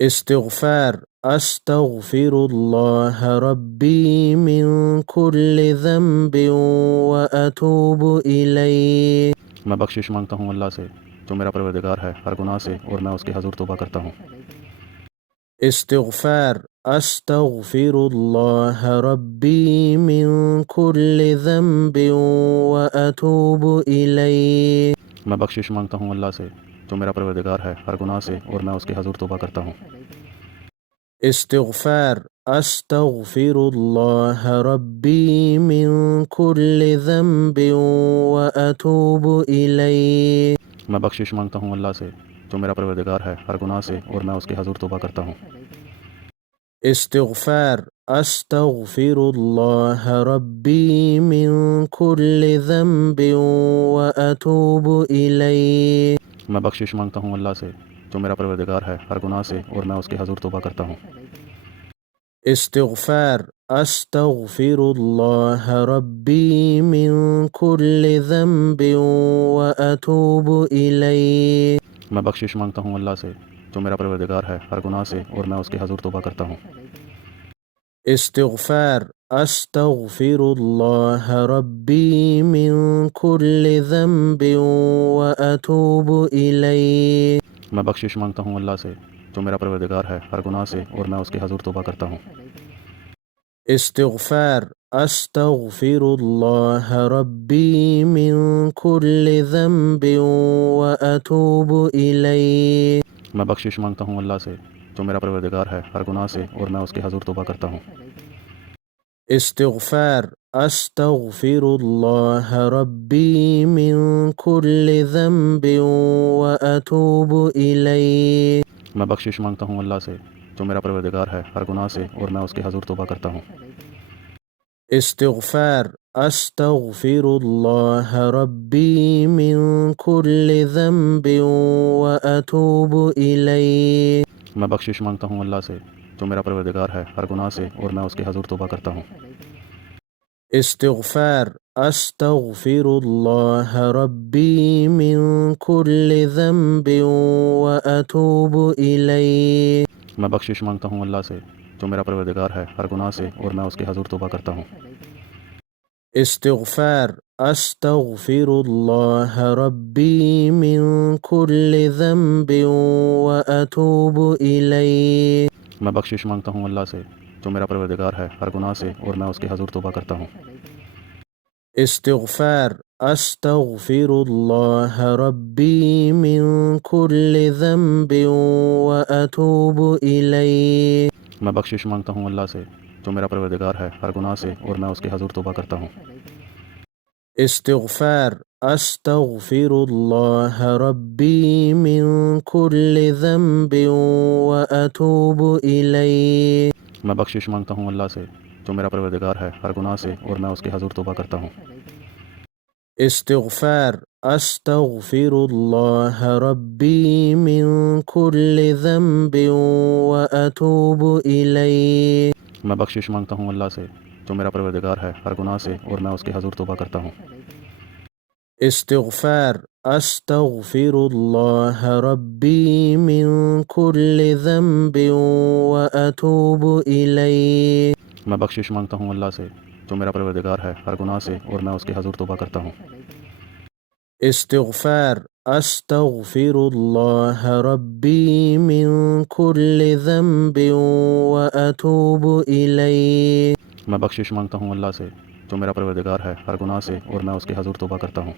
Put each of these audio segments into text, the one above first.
استغفار أستغفر الله ربي من كل ذنب وأتوب إليه میں بخشش مانگتا ہوں اللہ سے جو میرا پروردگار ہے ہر گناہ سے، اور میں اس کے حضور توبہ کرتا ہوں۔ استغفار أستغفر الله ربي من كل ذنب وأتوب إليه میں بخشش مانگتا ہوں اللہ سے جو میرا پروردگار ہے ہر گناہ سے، اور میں اس کے حضور توبہ کرتا ہوں۔ استغفار أستغفر الله ربي من كل ذنب وأتوب إليه میں بخشش مانگتا ہوں اللہ سے جو میرا پروردگار ہے ہر گناہ سے، اور میں اس کے حضور توبہ کرتا ہوں۔ استغفار أستغفر الله ربي من كل ذنب وأتوب إليه میں بخشش مانگتا ہوں اللہ سے جو میرا پروردگار ہے ہر گناہ سے، اور میں اس کے حضور توبہ کرتا ہوں۔ استغفار أستغفر الله ربي من كل ذنب وأتوب إليه میں بخشش مانگتا ہوں اللہ سے جو میرا پروردگار ہے ہر گناہ سے، اور میں اس کے حضور توبہ کرتا ہوں۔ استغفار أستغفر الله ربي من كل ذنب وأتوب إليه میں بخشش مانگتا ہوں اللہ سے جو میرا پروردگار ہے ہر گناہ سے، اور میں اس کے حضور توبہ کرتا ہوں۔ استغفار أستغفر الله ربي من كل ذنب وأتوب إليه میں بخشش مانگتا ہوں اللہ سے جو میرا پروردگار ہے ہر گناہ سے، اور میں اس کے حضور توبہ کرتا ہوں۔ استغفار أستغفر الله ربي من كل ذنب وأتوب إليه میں بخشش مانگتا ہوں اللہ سے جو میرا پروردگار ہے ہر گناہ سے، اور میں اس کے حضور توبہ کرتا ہوں۔ استغفار أستغفر الله ربي من كل ذنب وأتوب إليه میں بخشش مانگتا ہوں اللہ سے جو میرا پروردگار ہے ہر گناہ سے، اور میں اس کے حضور توبہ کرتا ہوں۔ استغفار أستغفر الله ربي من كل ذنب وأتوب إليه میں بخشش مانگتا ہوں اللہ سے جو میرا پروردگار ہے ہر گناہ سے، اور میں اس کے حضور توبہ کرتا ہوں۔ استغفار أستغفر الله ربي من كل ذنب وأتوب إليه میں بخشش مانگتا ہوں اللہ سے جو میرا پروردگار ہے ہر گناہ سے، اور میں اس کے حضور توبہ کرتا ہوں۔ استغفار أستغفر الله ربي من كل ذنب وأتوب إليه میں بخشش مانگتا ہوں اللہ سے جو میرا پروردگار ہے ہر گناہ سے، اور میں اس کے حضور توبہ کرتا ہوں۔ استغفار أستغفر الله ربي من كل ذنب وأتوب إليه میں بخشش مانگتا ہوں اللہ سے جو میرا پروردگار ہے ہر گناہ سے، اور میں اس کے حضور توبہ کرتا ہوں۔ استغفار أستغفر الله ربي من كل ذنب وأتوب إليه میں بخشش مانگتا ہوں اللہ سے جو میرا پروردگار ہے ہر گناہ سے، اور میں اس کے حضور توبہ کرتا ہوں۔ استغفار أستغفر الله ربي من كل ذنب وأتوب إليه میں بخشش مانگتا ہوں اللہ سے جو میرا پروردگار ہے ہر گناہ سے، اور میں اس کے حضور توبہ کرتا ہوں۔ استغفار أستغفر الله ربي من كل ذنب وأتوب إليه میں بخشش مانگتا ہوں اللہ سے جو میرا پروردگار ہے ہر گناہ سے، اور میں اس کے حضور توبہ کرتا ہوں۔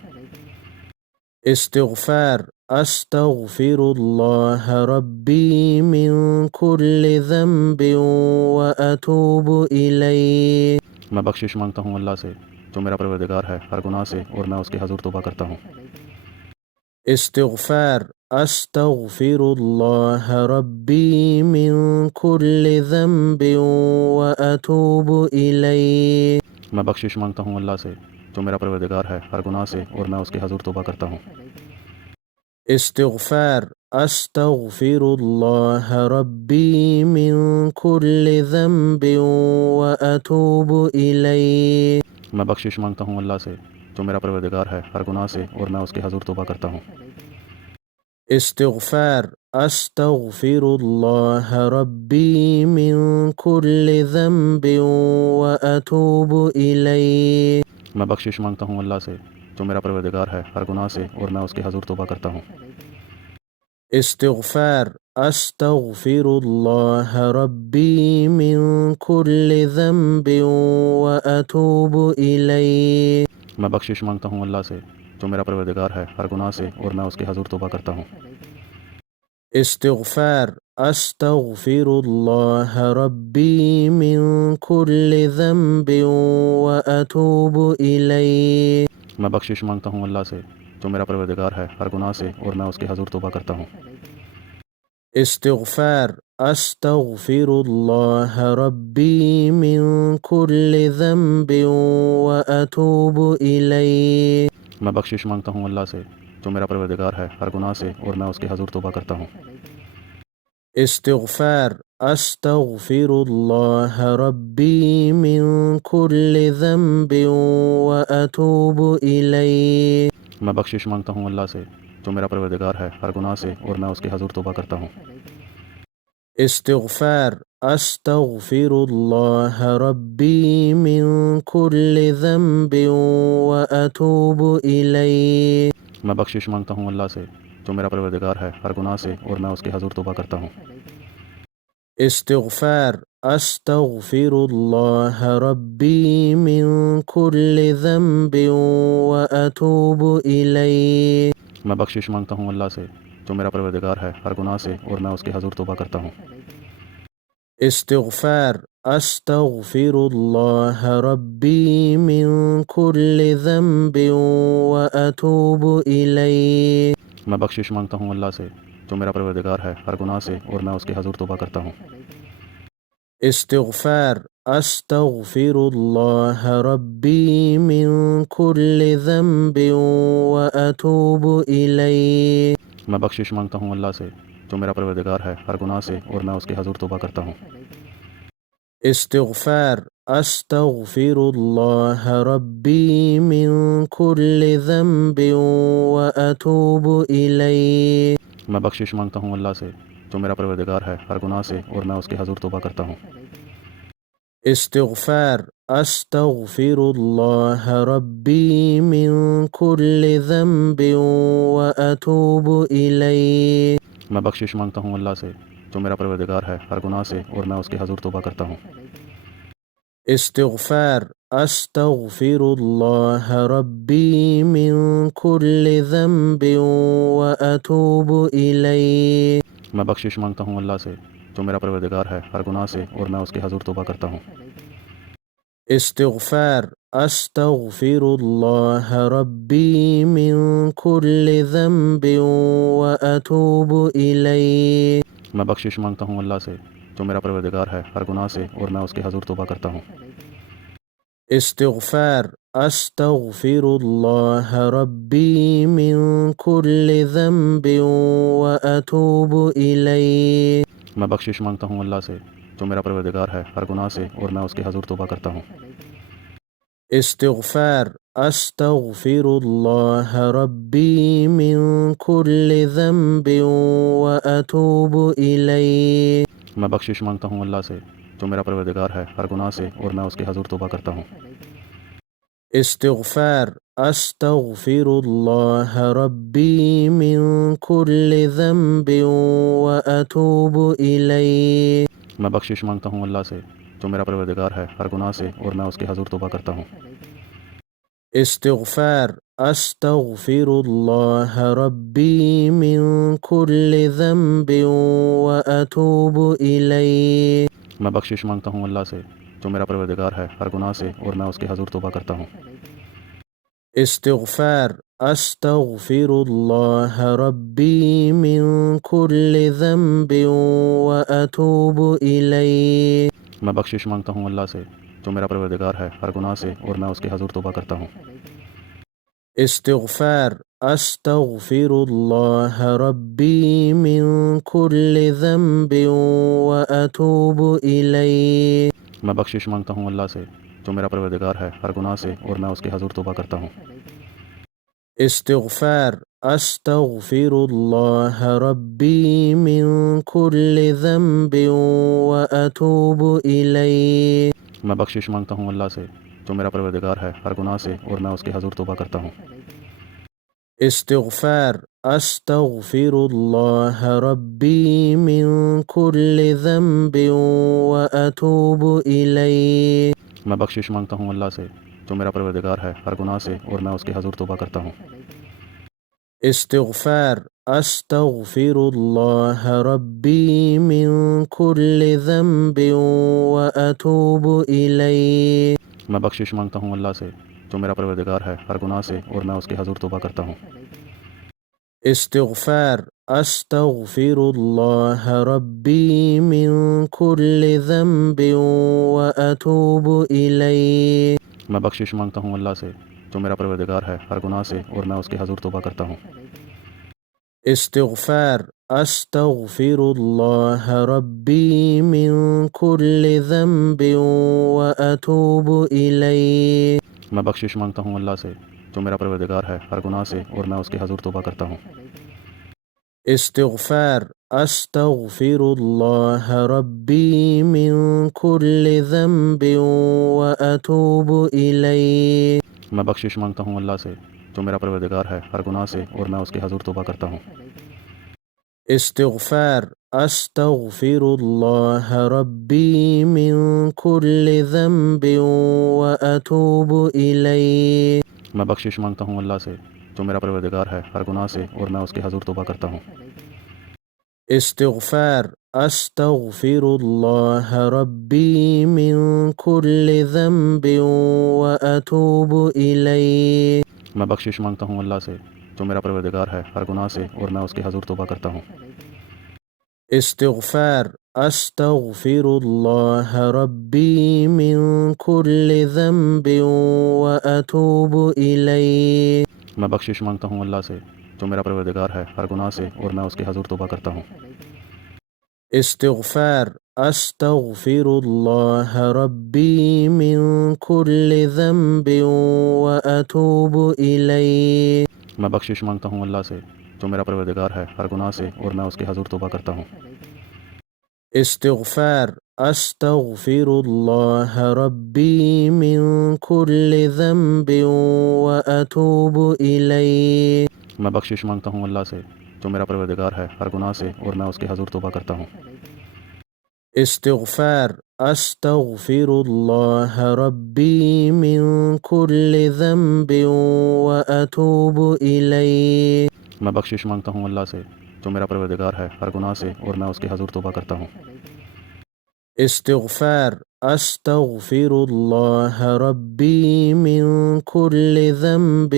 استغفار أستغفر الله ربي من كل ذنب وأتوب إليه میں بخشش مانگتا ہوں اللہ سے جو میرا پروردگار ہے ہر گناہ سے، اور میں اس کے حضور توبہ کرتا ہوں۔ استغفار أستغفر الله ربي من كل ذنب وأتوب إليه میں بخشش مانگتا ہوں اللہ سے جو میرا پروردگار ہے ہر گناہ سے، اور میں اس کے حضور توبہ کرتا ہوں۔ استغفار أستغفر الله ربي من كل ذنب وأتوب إليه میں بخشش مانگتا ہوں اللہ سے جو میرا پروردگار ہے ہر گناہ سے، اور میں اس کے حضور توبہ کرتا ہوں۔ استغفار أستغفر الله ربي من كل ذنب وأتوب إليه میں بخشش مانگتا ہوں اللہ سے جو میرا پروردگار ہے ہر گناہ سے، اور میں اس کے حضور توبہ کرتا ہوں۔ استغفار أستغفر الله ربي من كل ذنب وأتوب إليه میں بخشش مانگتا ہوں اللہ سے جو میرا پروردگار ہے ہر گناہ سے، اور میں اس کے حضور توبہ کرتا ہوں۔ استغفار أستغفر الله ربي من كل ذنب وأتوب إليه میں بخشش مانگتا ہوں اللہ سے جو میرا پروردگار ہے ہر گناہ سے، اور میں اس کے حضور توبہ کرتا ہوں۔ استغفار أستغفر الله ربي من كل ذنب وأتوب إليه میں بخشش مانگتا ہوں اللہ سے جو میرا پروردگار ہے ہر گناہ سے، اور میں اس کے حضور توبہ کرتا ہوں۔ استغفار أستغفر الله ربي من كل ذنب وأتوب إليه میں بخشش مانگتا ہوں اللہ سے جو میرا پروردگار ہے ہر گناہ سے، اور میں اس کے حضور توبہ کرتا ہوں۔ استغفار أستغفر الله ربي من كل ذنب وأتوب إليه میں بخشش مانگتا ہوں اللہ سے جو میرا پروردگار ہے ہر گناہ سے، اور میں اس کے حضور توبہ کرتا ہوں۔ استغفار أستغفر الله ربي من كل ذنب وأتوب إليه میں بخشش مانگتا ہوں اللہ سے جو میرا پروردگار ہے ہر گناہ سے، اور میں اس کے حضور توبہ کرتا ہوں۔ استغفار أستغفر الله ربي من كل ذنب وأتوب إليه میں بخشش مانگتا ہوں اللہ سے جو میرا پروردگار ہے ہر گناہ سے، اور میں اس کے حضور توبہ کرتا ہوں۔ استغفار أستغفر الله ربي من كل ذنب وأتوب إليه میں بخشش مانگتا ہوں اللہ سے جو میرا پروردگار ہے ہر گناہ سے، اور میں اس کے حضور توبہ کرتا ہوں۔ استغفار أستغفر الله ربي من كل ذنب وأتوب إليه میں بخشش مانگتا ہوں اللہ سے جو میرا پروردگار ہے ہر گناہ سے، اور میں اس کے حضور توبہ کرتا ہوں۔ استغفار أستغفر الله ربي من كل ذنب وأتوب إليه میں بخشش مانگتا ہوں اللہ سے جو میرا پروردگار ہے ہر گناہ سے، اور میں اس کے حضور توبہ کرتا ہوں۔ استغفار أستغفر الله ربي من كل ذنب وأتوب إليه میں بخشش مانگتا ہوں اللہ سے جو میرا پروردگار ہے ہر گناہ سے، اور میں اس کے حضور توبہ کرتا ہوں۔ استغفار أستغفر الله ربي من كل ذنب وأتوب إليه میں بخشش مانگتا ہوں اللہ سے جو میرا پروردگار ہے ہر گناہ سے، اور میں اس کے حضور توبہ کرتا ہوں۔ استغفار أستغفر الله ربي من كل ذنب وأتوب إليه میں بخشش مانگتا ہوں اللہ سے جو میرا پروردگار ہے ہر گناہ سے، اور میں اس کے حضور توبہ کرتا ہوں۔ استغفار أستغفر الله ربي من كل ذنب وأتوب إليه میں بخشش مانگتا ہوں اللہ سے جو میرا پروردگار ہے ہر گناہ سے، اور میں اس کے حضور توبہ کرتا ہوں۔ استغفار أستغفر الله ربي من كل ذنب وأتوب إليه میں بخشش مانگتا ہوں اللہ سے جو میرا پروردگار ہے ہر گناہ سے، اور میں اس کے حضور توبہ کرتا ہوں۔ استغفار أستغفر الله ربي من كل ذنب وأتوب إليه میں بخشش مانگتا ہوں اللہ سے جو میرا پروردگار ہے ہر گناہ سے، اور میں اس کے حضور توبہ کرتا ہوں۔ استغفار أستغفر الله ربي من كل ذنب وأتوب إليه میں بخشش مانگتا ہوں اللہ سے جو میرا پروردگار ہے ہر گناہ سے، اور میں اس کے حضور توبہ کرتا ہوں۔ استغفار أستغفر الله ربي من كل ذنب وأتوب إليه میں بخشش مانگتا ہوں اللہ سے جو میرا پروردگار ہے ہر گناہ سے، اور میں اس کے حضور توبہ کرتا ہوں۔ استغفار أستغفر الله ربي من كل ذنب وأتوب إليه میں بخشش مانگتا ہوں اللہ سے جو میرا پروردگار ہے ہر گناہ سے، اور میں اس کے حضور توبہ کرتا ہوں۔ استغفار أستغفر الله ربي من كل ذنب وأتوب إليه میں بخشش مانگتا ہوں اللہ سے جو میرا پروردگار ہے ہر گناہ سے، اور میں اس کے حضور توبہ کرتا ہوں۔ استغفار أستغفر الله ربي من كل ذنب وأتوب إليه میں بخشش مانگتا ہوں اللہ سے جو میرا پروردگار ہے ہر گناہ سے، اور میں اس کے حضور توبہ کرتا ہوں۔ استغفار أستغفر الله ربي من كل ذنب وأتوب إليه میں بخشش مانگتا ہوں اللہ سے جو میرا پروردگار ہے ہر گناہ سے، اور میں اس کے حضور توبہ کرتا ہوں۔ استغفار أستغفر الله ربي من كل ذنب وأتوب إليه میں بخشش مانگتا ہوں اللہ سے جو میرا پروردگار ہے ہر گناہ سے، اور میں اس کے حضور توبہ کرتا ہوں۔ استغفار أستغفر الله ربي من كل ذنب وأتوب إليه میں بخشش مانگتا ہوں اللہ سے جو میرا پروردگار ہے ہر گناہ سے، اور میں اس کے حضور توبہ کرتا ہوں۔ استغفار أستغفر الله ربي من كل ذنب وأتوب إليه میں بخشش مانگتا ہوں اللہ سے جو میرا پروردگار ہے ہر گناہ سے، اور میں اس کے حضور توبہ کرتا ہوں۔ استغفار أستغفر الله ربي من كل ذنب وأتوب إليه میں بخشش مانگتا ہوں اللہ سے جو میرا پروردگار ہے ہر گناہ سے، اور میں اس کے حضور توبہ کرتا ہوں۔ استغفار أستغفر الله ربي من كل ذنب وأتوب إليه میں بخشش مانگتا ہوں اللہ سے جو میرا پروردگار ہے ہر گناہ سے، اور میں اس کے حضور توبہ کرتا ہوں۔ استغفار أستغفر الله ربي من كل ذنب وأتوب إليه میں بخشش مانگتا ہوں اللہ سے جو میرا پروردگار ہے ہر گناہ سے، اور میں اس کے حضور توبہ کرتا ہوں۔ استغفار أستغفر الله ربي من كل ذنب وأتوب إليه میں بخشش مانگتا ہوں اللہ سے جو میرا پروردگار ہے ہر گناہ سے، اور میں اس کے حضور توبہ کرتا ہوں۔ استغفار أستغفر الله ربي من كل ذنب وأتوب إليه میں بخشش مانگتا ہوں اللہ سے جو میرا پروردگار ہے ہر گناہ سے، اور میں اس کے حضور توبہ کرتا ہوں۔ استغفار أستغفر الله ربي من كل ذنب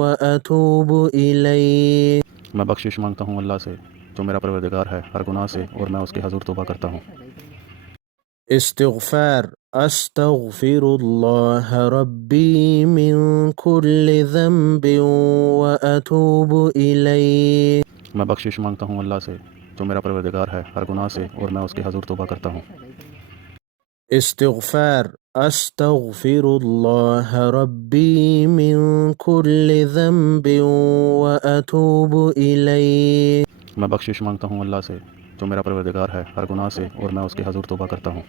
وأتوب إليه میں بخشش مانگتا ہوں اللہ سے جو میرا پروردگار ہے ہر گناہ سے، اور میں اس کے حضور توبہ کرتا ہوں۔ استغفار أستغفر الله ربي من كل ذنب وأتوب إليه میں بخشش مانگتا ہوں اللہ سے جو میرا پروردگار ہے ہر گناہ سے، اور میں اس کے حضور توبہ کرتا ہوں۔ استغفار أستغفر الله ربي من كل ذنب وأتوب إليه میں بخشش مانگتا ہوں اللہ سے جو میرا پروردگار ہے ہر گناہ سے، اور میں اس کے حضور توبہ کرتا ہوں۔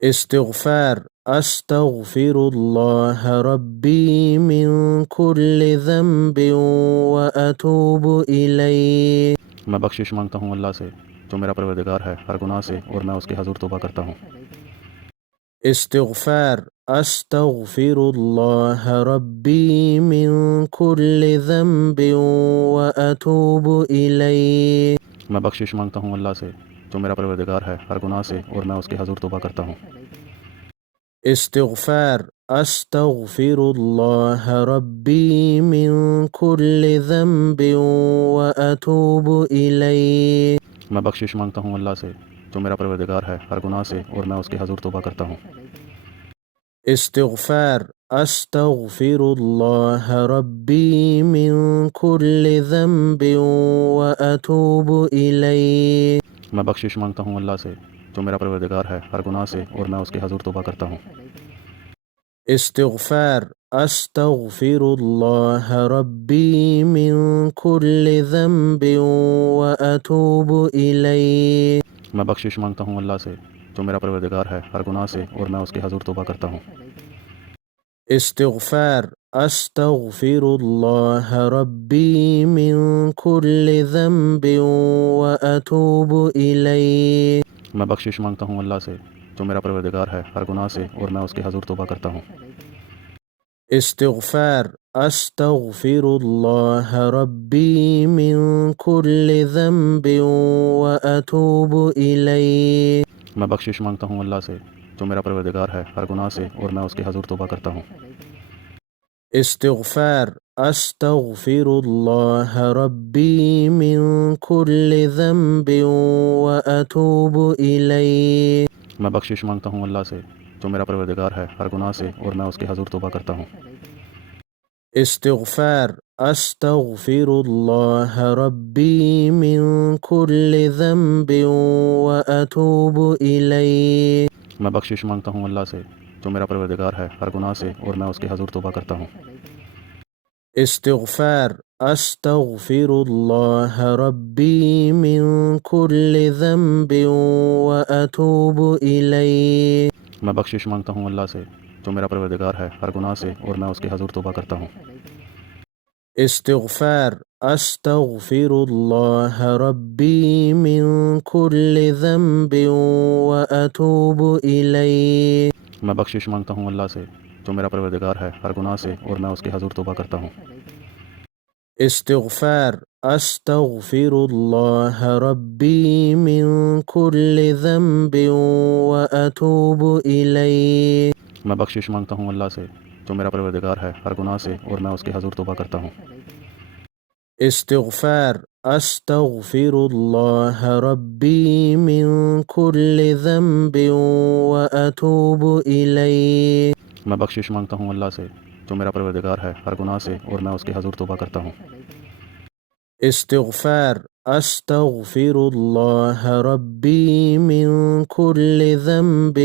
استغفار أستغفر الله ربي من كل ذنب وأتوب إليه میں بخشش مانگتا ہوں اللہ سے جو میرا پروردگار ہے ہر گناہ سے، اور میں اس کے حضور توبہ کرتا ہوں۔ استغفار أستغفر الله ربي من كل ذنب وأتوب إليه میں بخشش مانگتا ہوں اللہ سے جو میرا پروردگار ہے ہر گناہ سے، اور میں اس کے حضور توبہ کرتا ہوں۔ استغفار أستغفر الله ربي من كل ذنب وأتوب إليه میں بخشش مانگتا ہوں اللہ سے جو میرا پروردگار ہے ہر گناہ سے، اور میں اس کے حضور توبہ کرتا ہوں۔ استغفار أستغفر الله ربي من كل ذنب وأتوب إليه میں بخشش مانگتا ہوں اللہ سے جو میرا پروردگار ہے ہر گناہ سے، اور میں اس کے حضور توبہ کرتا ہوں۔ استغفار أستغفر الله ربي من كل ذنب وأتوب إليه میں بخشش مانگتا ہوں اللہ سے جو میرا پروردگار ہے ہر گناہ سے، اور میں اس کے حضور توبہ کرتا ہوں۔ استغفار أستغفر الله ربي من كل ذنب وأتوب إليه میں بخشش مانگتا ہوں اللہ سے جو میرا پروردگار ہے ہر گناہ سے، اور میں اس کے حضور توبہ کرتا ہوں۔ استغفار أستغفر الله ربي من كل ذنب وأتوب إليه میں بخشش مانگتا ہوں اللہ سے جو میرا پروردگار ہے ہر گناہ سے، اور میں اس کے حضور توبہ کرتا ہوں۔ استغفار أستغفر الله ربي من كل ذنب وأتوب إليه میں بخشش مانگتا ہوں اللہ سے جو میرا پروردگار ہے ہر گناہ سے، اور میں اس کے حضور توبہ کرتا ہوں۔ استغفار أستغفر الله ربي من كل ذنب وأتوب إليه میں بخشش مانگتا ہوں اللہ سے جو میرا پروردگار ہے ہر گناہ سے، اور میں اس کے حضور توبہ کرتا ہوں۔ استغفار أستغفر الله ربي من كل ذنب وأتوب إليه میں بخشش مانگتا ہوں اللہ سے جو میرا پروردگار ہے ہر گناہ سے، اور میں اس کے حضور توبہ کرتا ہوں۔ استغفار أستغفر الله ربي من كل ذنب وأتوب إليه میں بخشش مانگتا ہوں اللہ سے جو میرا پروردگار ہے ہر گناہ سے، اور میں اس کے حضور توبہ کرتا ہوں۔ استغفار أستغفر الله ربي من كل ذنب وأتوب إليه میں بخشش مانگتا ہوں اللہ سے جو میرا پروردگار ہے ہر گناہ سے، اور میں اس کے حضور توبہ کرتا ہوں۔ استغفار أستغفر الله ربي من كل ذنب وأتوب إليه میں بخشش مانگتا ہوں اللہ سے جو میرا پروردگار ہے ہر گناہ سے، اور میں اس کے حضور توبہ کرتا ہوں۔ استغفار أستغفر الله ربي من كل ذنب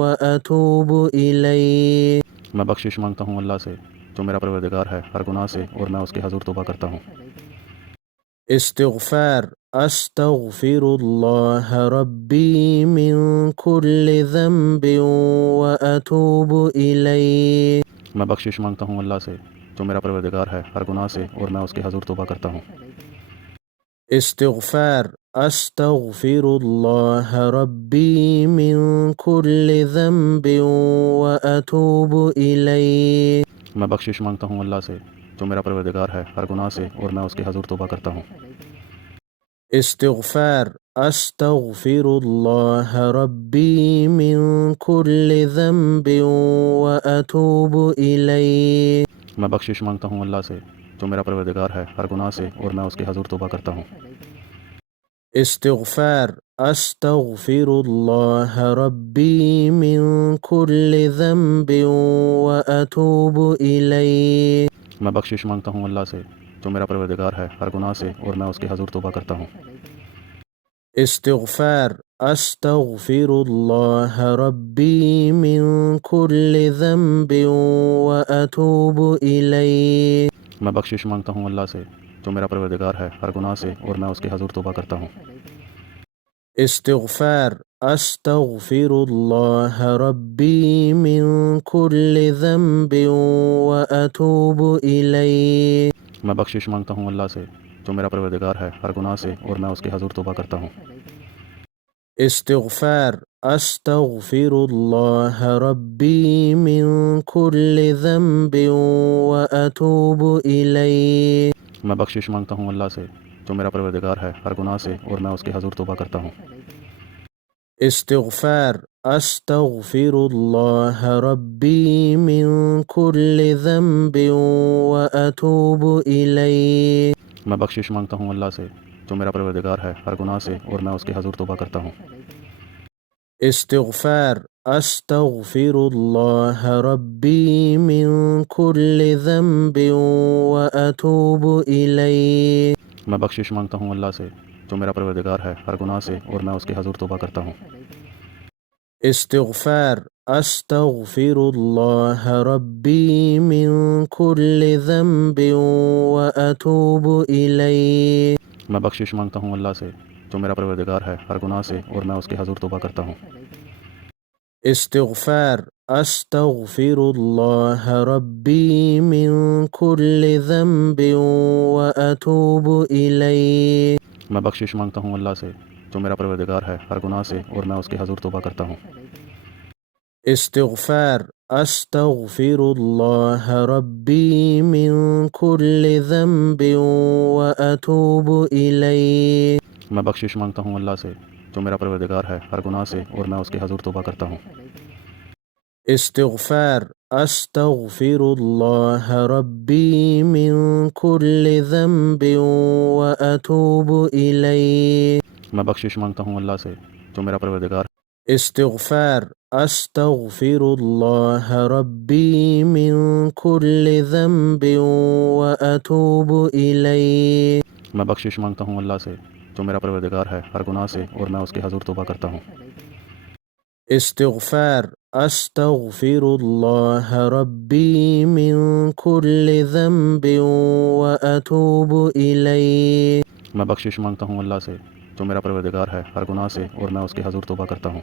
وأتوب إليه میں بخشش مانگتا ہوں اللہ سے جو میرا پروردگار ہے ہر گناہ سے، اور میں اس کے حضور توبہ کرتا ہوں۔ استغفار أستغفر الله ربي من كل ذنب وأتوب إليه میں بخشش مانگتا ہوں اللہ سے جو میرا پروردگار ہے ہر گناہ سے، اور میں اس کے حضور توبہ کرتا ہوں۔ استغفار أستغفر الله ربي من كل ذنب وأتوب إليه میں بخشش مانگتا ہوں اللہ سے جو میرا پروردگار ہے ہر گناہ سے، اور میں اس کے حضور توبہ کرتا ہوں۔ استغفار أستغفر الله ربي من كل ذنب وأتوب إليه میں بخشش مانگتا ہوں اللہ سے جو میرا پروردگار ہے ہر گناہ سے، اور میں اس کے حضور توبہ کرتا ہوں۔ استغفار أستغفر الله ربي من كل ذنب وأتوب إليه میں بخشش مانگتا ہوں اللہ سے جو میرا پروردگار ہے ہر گناہ سے، اور میں اس کے حضور توبہ کرتا ہوں۔ استغفار أستغفر الله ربي من كل ذنب وأتوب إليه میں بخشش مانگتا ہوں اللہ سے جو میرا پروردگار ہے ہر گناہ سے، اور میں اس کے حضور توبہ کرتا ہوں۔ استغفار أستغفر الله ربي من كل ذنب وأتوب إليه میں بخشش مانگتا ہوں اللہ سے جو میرا پروردگار ہے ہر گناہ سے، اور میں اس کے حضور توبہ کرتا ہوں۔ استغفار أستغفر الله ربي من كل ذنب وأتوب إليه میں بخشش مانگتا ہوں اللہ سے جو میرا پروردگار ہے ہر گناہ سے، اور میں اس کے حضور توبہ کرتا ہوں۔ استغفار أستغفر الله ربي من كل ذنب وأتوب إليه میں بخشش مانگتا ہوں اللہ سے جو میرا پروردگار ہے ہر گناہ سے، اور میں اس کے حضور توبہ کرتا ہوں۔ استغفار أستغفر الله ربي من كل ذنب وأتوب إليه میں بخشش مانگتا ہوں اللہ سے جو میرا پروردگار ہے ہر گناہ سے، اور میں اس کے حضور توبہ کرتا ہوں۔ استغفار أستغفر الله ربي من كل ذنب وأتوب إليه میں بخشش مانگتا ہوں اللہ سے جو میرا پروردگار ہے ہر گناہ سے، اور میں اس کے حضور توبہ کرتا ہوں۔ استغفار أستغفر الله ربي من كل ذنب وأتوب إليه میں بخشش مانگتا ہوں اللہ سے جو میرا پروردگار ہے ہر گناہ سے، اور میں اس کے حضور توبہ کرتا ہوں۔ استغفار أستغفر الله ربي من كل ذنب وأتوب إليه میں بخشش مانگتا ہوں اللہ سے جو میرا پروردگار ہے ہر گناہ سے، اور میں اس کے حضور توبہ کرتا ہوں۔ استغفار أستغفر الله ربي من كل ذنب وأتوب إليه میں بخشش مانگتا ہوں اللہ سے جو میرا پروردگار استغفار أستغفر الله ربي من كل ذنب وأتوب إليه میں بخشش مانگتا ہوں اللہ سے جو میرا پروردگار ہے ہر گناہ سے، اور میں اس کے حضور توبہ کرتا ہوں۔ استغفار أستغفر الله ربي من كل ذنب وأتوب إليه میں بخشش مانگتا ہوں اللہ سے جو میرا پروردگار ہے ہر گناہ سے، اور میں اس کے حضور توبہ کرتا ہوں۔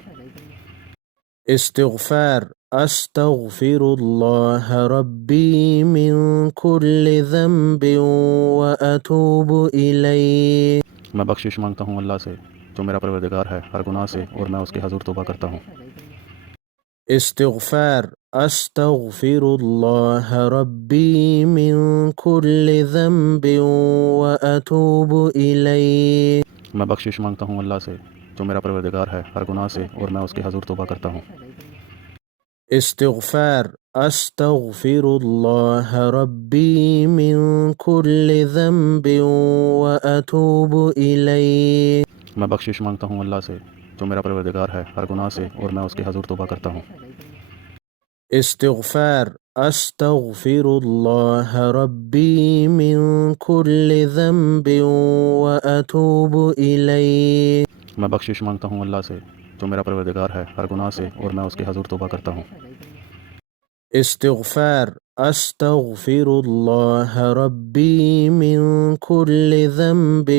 استغفار أستغفر الله ربي من كل ذنب وأتوب إليه میں بخشش مانگتا ہوں اللہ سے جو میرا پروردگار ہے ہر گناہ سے، اور میں اس کے حضور توبہ کرتا ہوں۔ استغفار أستغفر الله ربي من كل ذنب وأتوب إليه میں بخشش مانگتا ہوں اللہ سے جو میرا پروردگار ہے ہر گناہ سے، اور میں اس کے حضور توبہ کرتا ہوں۔ استغفار أستغفر الله ربي من كل ذنب وأتوب إليه میں بخشش مانگتا ہوں اللہ سے جو میرا پروردگار ہے ہر گناہ سے، اور میں اس کے حضور توبہ کرتا ہوں۔ استغفار أستغفر الله ربي من كل ذنب وأتوب إليه میں بخشش مانگتا ہوں اللہ سے جو میرا پروردگار ہے ہر گناہ سے، اور میں اس کے حضور توبہ کرتا ہوں۔ استغفار أستغفر الله ربي من كل ذنب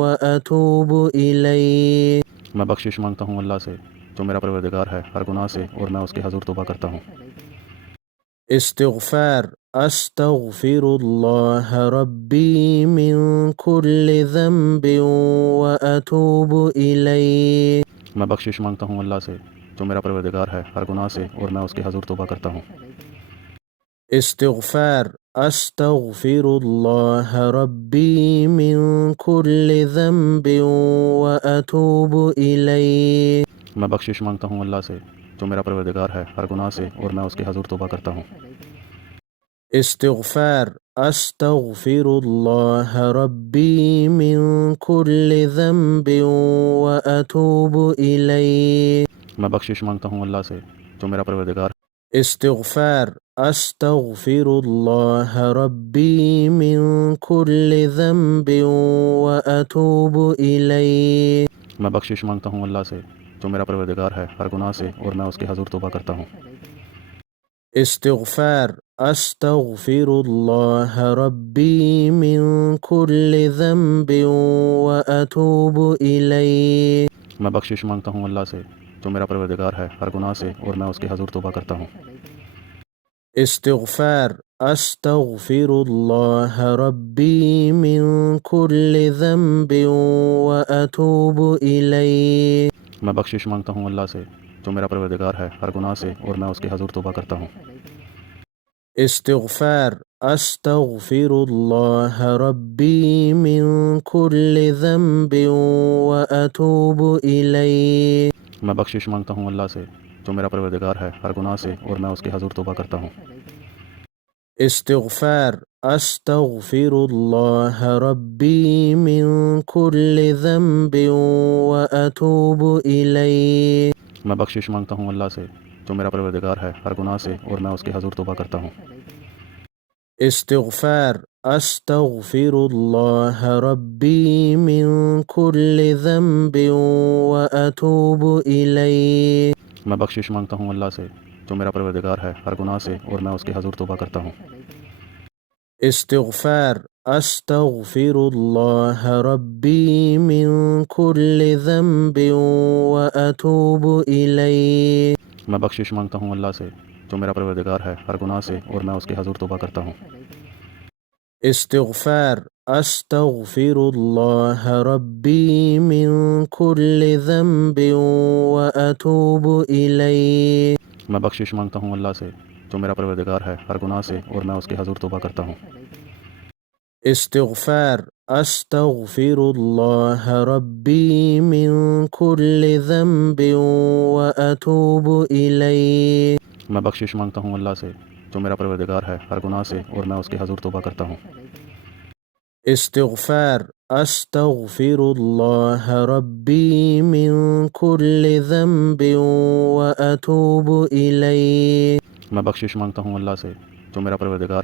وأتوب إليه میں بخشش مانگتا ہوں اللہ سے جو میرا پروردگار ہے ہر گناہ سے، اور میں اس کے حضور توبہ کرتا ہوں۔ استغفار أستغفر الله ربي من كل ذنب وأتوب إليه میں بخشش مانگتا ہوں اللہ سے جو میرا پروردگار ہے ہر گناہ سے، اور میں اس کے حضور توبہ کرتا ہوں۔ استغفار أستغفر الله ربي من كل ذنب وأتوب إليه میں بخشش مانگتا ہوں اللہ سے جو میرا پروردگار ہے ہر گناہ سے، اور میں اس کے حضور توبہ کرتا ہوں۔ استغفار أستغفر الله ربي من كل ذنب وأتوب إليه میں بخشش مانگتا ہوں اللہ سے جو میرا پروردگار استغفار أستغفر الله ربي من كل ذنب وأتوب إليه میں بخشش مانگتا ہوں اللہ سے جو میرا پروردگار ہے ہر گناہ سے، اور میں اس کے حضور توبہ کرتا ہوں۔ استغفار أستغفر الله ربي من كل ذنب وأتوب إليه میں بخشش مانگتا ہوں اللہ سے جو میرا پروردگار ہے ہر گناہ سے، اور میں اس کے حضور توبہ کرتا ہوں۔ استغفار أستغفر الله ربي من كل ذنب وأتوب إليه میں بخشش مانگتا ہوں اللہ سے جو میرا پروردگار ہے ہر گناہ سے، اور میں اس کے حضور توبہ کرتا ہوں۔ استغفار أستغفر الله ربي من كل ذنب وأتوب إليه میں بخشش مانگتا ہوں اللہ سے جو میرا پروردگار ہے ہر گناہ سے، اور میں اس کے حضور توبہ کرتا ہوں۔ استغفار أستغفر الله ربي من كل ذنب وأتوب إليه میں بخشش مانگتا ہوں اللہ سے جو میرا پروردگار ہے ہر گناہ سے، اور میں اس کے حضور توبہ کرتا ہوں۔ استغفار أستغفر الله ربي من كل ذنب وأتوب إليه میں بخشش مانگتا ہوں اللہ سے جو میرا پروردگار ہے ہر گناہ سے، اور میں اس کے حضور توبہ کرتا ہوں۔ استغفار أستغفر الله ربي من كل ذنب وأتوب إليه میں بخشش مانگتا ہوں اللہ سے جو میرا پروردگار ہے ہر گناہ سے، اور میں اس کے حضور توبہ کرتا ہوں۔ استغفار أستغفر الله ربي من كل ذنب وأتوب إليه میں بخشش مانگتا ہوں اللہ سے جو میرا پروردگار ہے ہر گناہ سے، اور میں اس کے حضور توبہ کرتا ہوں۔ استغفار أستغفر الله ربي من كل ذنب وأتوب إليه میں بخشش مانگتا ہوں اللہ سے جو میرا پروردگار ہے ہر گناہ سے، اور میں اس کے حضور توبہ کرتا ہوں۔ استغفار أستغفر الله ربي من كل ذنب وأتوب إليه میں بخشش مانگتا ہوں اللہ سے جو میرا پروردگار